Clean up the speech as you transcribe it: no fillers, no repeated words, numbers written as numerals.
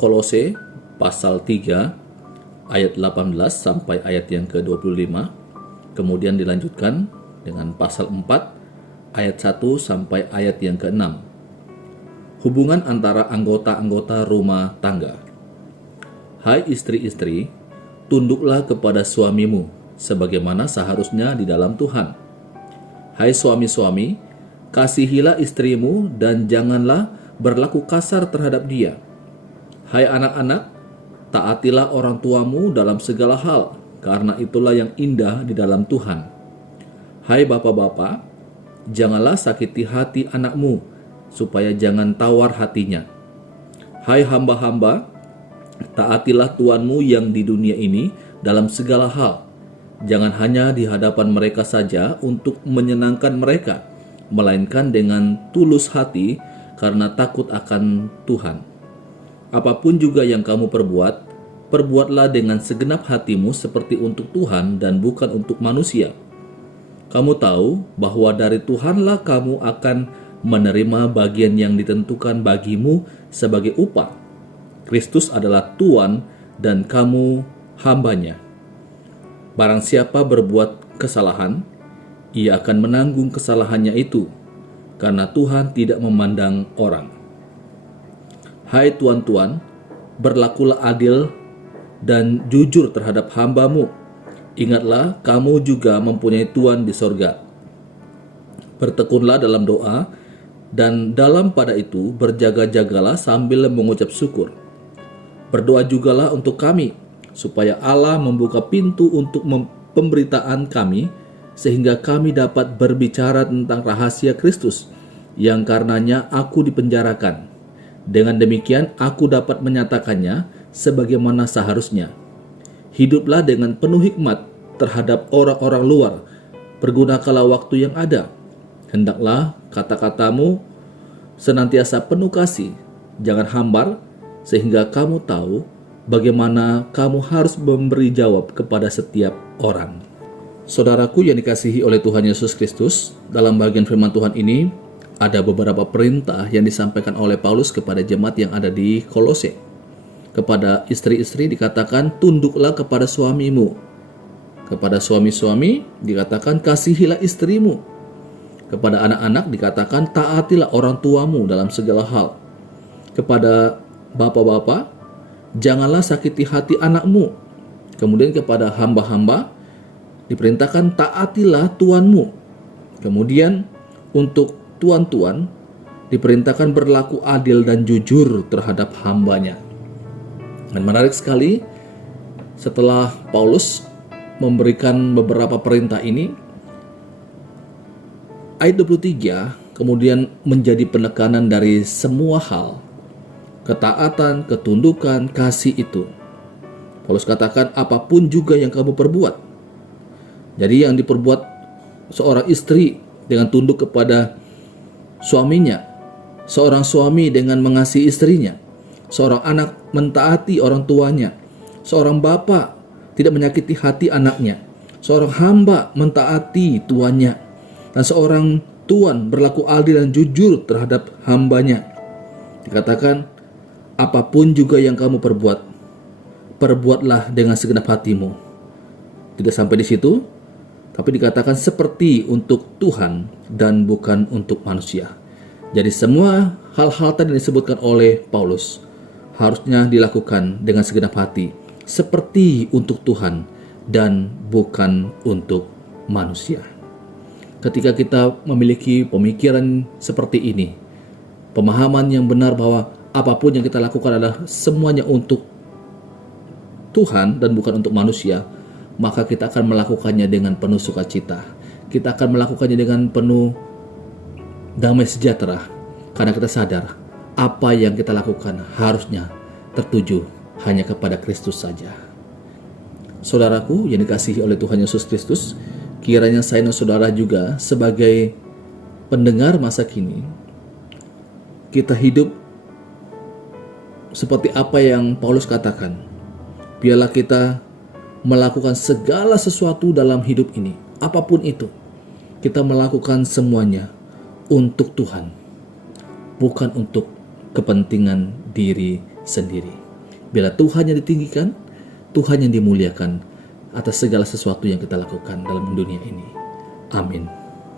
Kolose pasal 3 ayat 18 sampai ayat yang ke-25. Kemudian dilanjutkan dengan pasal 4 ayat 1 sampai ayat yang ke-6. Hubungan antara anggota-anggota rumah tangga. Hai istri-istri, tunduklah kepada suamimu sebagaimana seharusnya di dalam Tuhan. Hai suami-suami, kasihilah istrimu dan janganlah berlaku kasar terhadap dia. Hai anak-anak, taatilah orang tuamu dalam segala hal, karena itulah yang indah di dalam Tuhan. Hai bapak-bapak, janganlah sakiti hati anakmu, supaya jangan tawar hatinya. Hai hamba-hamba, taatilah tuanmu yang di dunia ini dalam segala hal. Jangan hanya di hadapan mereka saja untuk menyenangkan mereka, melainkan dengan tulus hati karena takut akan Tuhan. Apapun juga yang kamu perbuat, perbuatlah dengan segenap hatimu seperti untuk Tuhan dan bukan untuk manusia. Kamu tahu bahwa dari Tuhanlah kamu akan menerima bagian yang ditentukan bagimu sebagai upah. Kristus adalah Tuan dan kamu hambanya. Barang siapa berbuat kesalahan, ia akan menanggung kesalahannya itu, karena Tuhan tidak memandang orang. Hai tuan-tuan, berlakulah adil dan jujur terhadap hambamu. Ingatlah, kamu juga mempunyai Tuan di sorga. Bertekunlah dalam doa, dan dalam pada itu berjaga-jagalah sambil mengucap syukur. Berdoa jugalah untuk kami, supaya Allah membuka pintu untuk pemberitaan kami, sehingga kami dapat berbicara tentang rahasia Kristus, yang karenanya aku dipenjarakan. Dengan demikian aku dapat menyatakannya sebagaimana seharusnya. Hiduplah dengan penuh hikmat terhadap orang-orang luar. Pergunakanlah waktu yang ada. Hendaklah kata-katamu senantiasa penuh kasih, jangan hambar, sehingga kamu tahu bagaimana kamu harus memberi jawab kepada setiap orang. Saudaraku yang dikasihi oleh Tuhan Yesus Kristus, dalam bagian firman Tuhan ini ada beberapa perintah yang disampaikan oleh Paulus kepada jemaat yang ada di Kolose. Kepada istri-istri dikatakan, tunduklah kepada suamimu. Kepada suami-suami dikatakan, kasihilah istrimu. Kepada anak-anak dikatakan, taatilah orang tuamu dalam segala hal. Kepada bapak-bapak, janganlah sakiti hati anakmu. Kemudian kepada hamba-hamba diperintahkan, taatilah tuanmu. Kemudian untuk tuan-tuan diperintahkan berlaku adil dan jujur terhadap hambanya. Dan menarik sekali, setelah Paulus memberikan beberapa perintah ini, ayat 23 kemudian menjadi penekanan dari semua hal. Ketaatan, ketundukan, kasih itu. Paulus katakan, apapun juga yang kamu perbuat. Jadi yang diperbuat seorang istri dengan tunduk kepada suaminya, seorang suami dengan mengasihi istrinya, seorang anak mentaati orang tuanya, seorang bapak tidak menyakiti hati anaknya, seorang hamba mentaati tuannya, dan seorang tuan berlaku adil dan jujur terhadap hambanya. Dikatakan, apapun juga yang kamu perbuat, perbuatlah dengan segenap hatimu. Tidak sampai di situ, tapi dikatakan seperti untuk Tuhan dan bukan untuk manusia. Jadi semua hal-hal tadi disebutkan oleh Paulus harusnya dilakukan dengan segenap hati, seperti untuk Tuhan dan bukan untuk manusia. Ketika kita memiliki pemikiran seperti ini, pemahaman yang benar bahwa apapun yang kita lakukan adalah semuanya untuk Tuhan dan bukan untuk manusia, maka kita akan melakukannya dengan penuh sukacita. Kita akan melakukannya dengan penuh damai sejahtera, karena kita sadar apa yang kita lakukan harusnya tertuju hanya kepada Kristus saja. Saudaraku yang dikasihi oleh Tuhan Yesus Kristus, kiranya saya dan saudara juga sebagai pendengar masa kini, kita hidup seperti apa yang Paulus katakan. Biarlah kita melakukan segala sesuatu dalam hidup ini, apapun itu, kita melakukan semuanya untuk Tuhan, bukan untuk kepentingan diri sendiri. Biarlah Tuhan yang ditinggikan, Tuhan yang dimuliakan atas segala sesuatu yang kita lakukan dalam dunia ini. Amin.